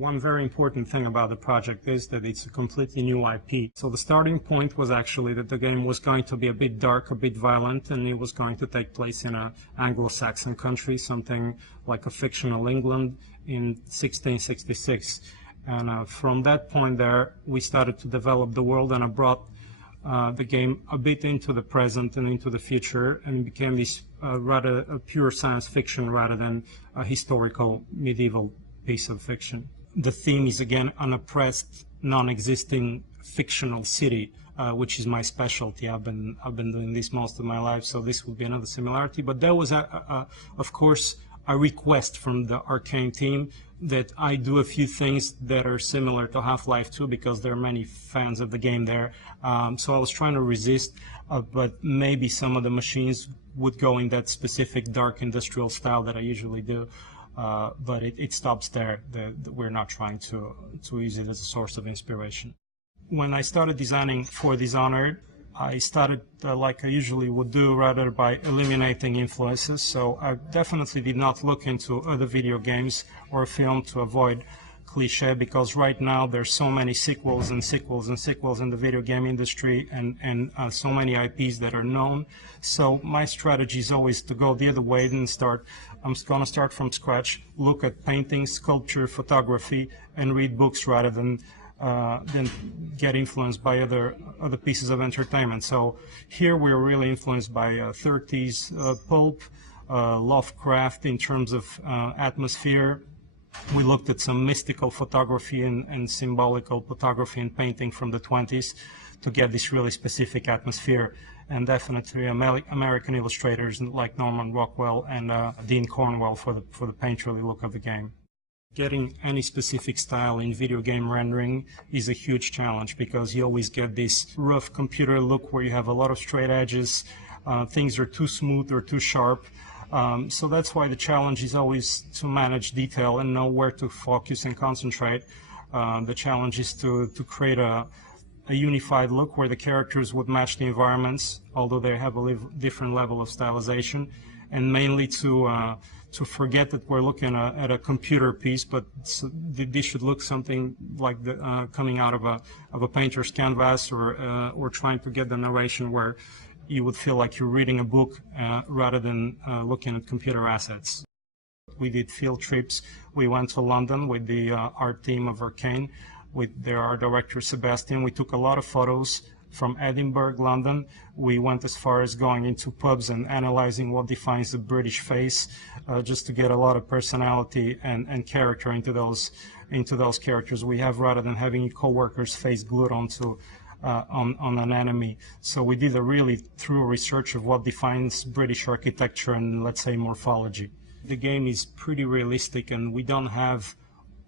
One very important thing about the project is that it's a completely new IP. So the starting point was actually that the game was going to be a bit dark, a bit violent, and it was going to take place in an Anglo-Saxon country, something like a fictional England in 1666. And from that point there, we started to develop the world, and I brought the game a bit into the present and into the future, and it became this rather a pure science fiction rather than a historical medieval piece of fiction. The theme is again an oppressed, non-existing fictional city, which is my specialty. I've been doing this most of my life, so this would be another similarity. But there was, of course, a request from the Arcane team that I do a few things that are similar to Half-Life 2 because there are many fans of the game there. So I was trying to resist, but maybe some of the machines would go in that specific dark industrial style that I usually do. But it stops there. We're not trying to use it as a source of inspiration. When I started designing for Dishonored, I started like I usually would do, rather by eliminating influences. So I definitely did not look into other video games or film to avoid cliche, because right now there's so many sequels and sequels and sequels in the video game industry, and so many IPs that are known. So my strategy is always to go the other way and I'm going to start from scratch, look at painting, sculpture, photography, and read books rather than get influenced by other pieces of entertainment. So here we're really influenced by 30s pulp, Lovecraft in terms of atmosphere. We looked at some mystical photography and symbolical photography and painting from the 20s to get this really specific atmosphere, and definitely American illustrators like Norman Rockwell and Dean Cornwell for the painterly look of the game. Getting any specific style in video game rendering is a huge challenge because you always get this rough computer look where you have a lot of straight edges, things are too smooth or too sharp. So that's why the challenge is always to manage detail and know where to focus and concentrate. The challenge is to create a unified look where the characters would match the environments, although they have a different level of stylization, and mainly to forget that we're looking at a computer piece, but this should look something like coming out of a painter's canvas, or trying to get the narration where you would feel like you're reading a book rather than looking at computer assets. We did field trips. We went to London with the art team of Arcane, with their art director Sebastian. We took a lot of photos from Edinburgh, London. We went as far as going into pubs and analyzing what defines the British face, just to get a lot of personality and character into those characters we have, rather than having a co-worker's face glued onto on an enemy. So we did a really thorough research of what defines British architecture and, let's say, morphology. The game is pretty realistic, and we don't have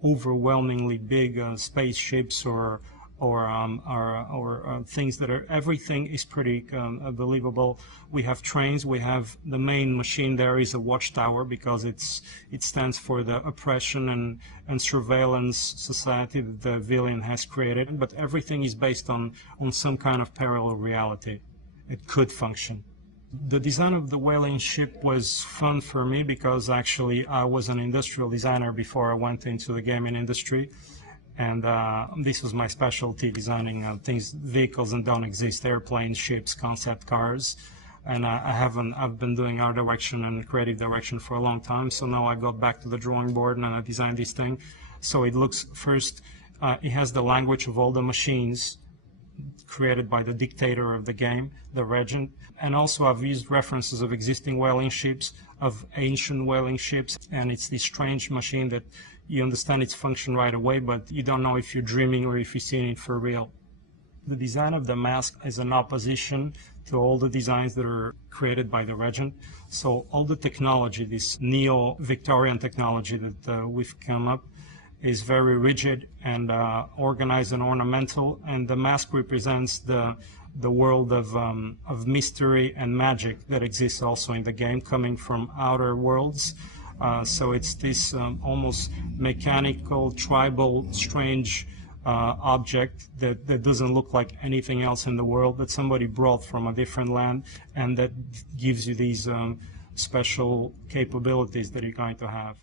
overwhelmingly big spaceships or things that are, everything is pretty believable. We have trains. We have the main machine there is a watchtower because it stands for the oppression and surveillance society that the villain has created. But everything is based on some kind of parallel reality. It could function. The design of the whaling ship was fun for me because actually I was an industrial designer before I went into the gaming industry. And this was my specialty, designing vehicles that don't exist, airplanes, ships, concept cars. And I've been doing art direction and creative direction for a long time. So now I got back to the drawing board and I designed this thing. So it looks, first, it has the language of all the machines created by the dictator of the game, the regent. And also I've used references of existing whaling ships, of ancient whaling ships. And it's this strange machine that you understand its function right away, but you don't know if you're dreaming or if you're seeing it for real. The design of the mask is an opposition to all the designs that are created by the regent. So all the technology, this neo-Victorian technology that we've come up, is very rigid and organized and ornamental, and the mask represents the world of mystery and magic that exists also in the game, coming from outer worlds. So it's this almost mechanical, tribal, strange object that doesn't look like anything else in the world, that somebody brought from a different land, and that gives you these special capabilities that you're going to have.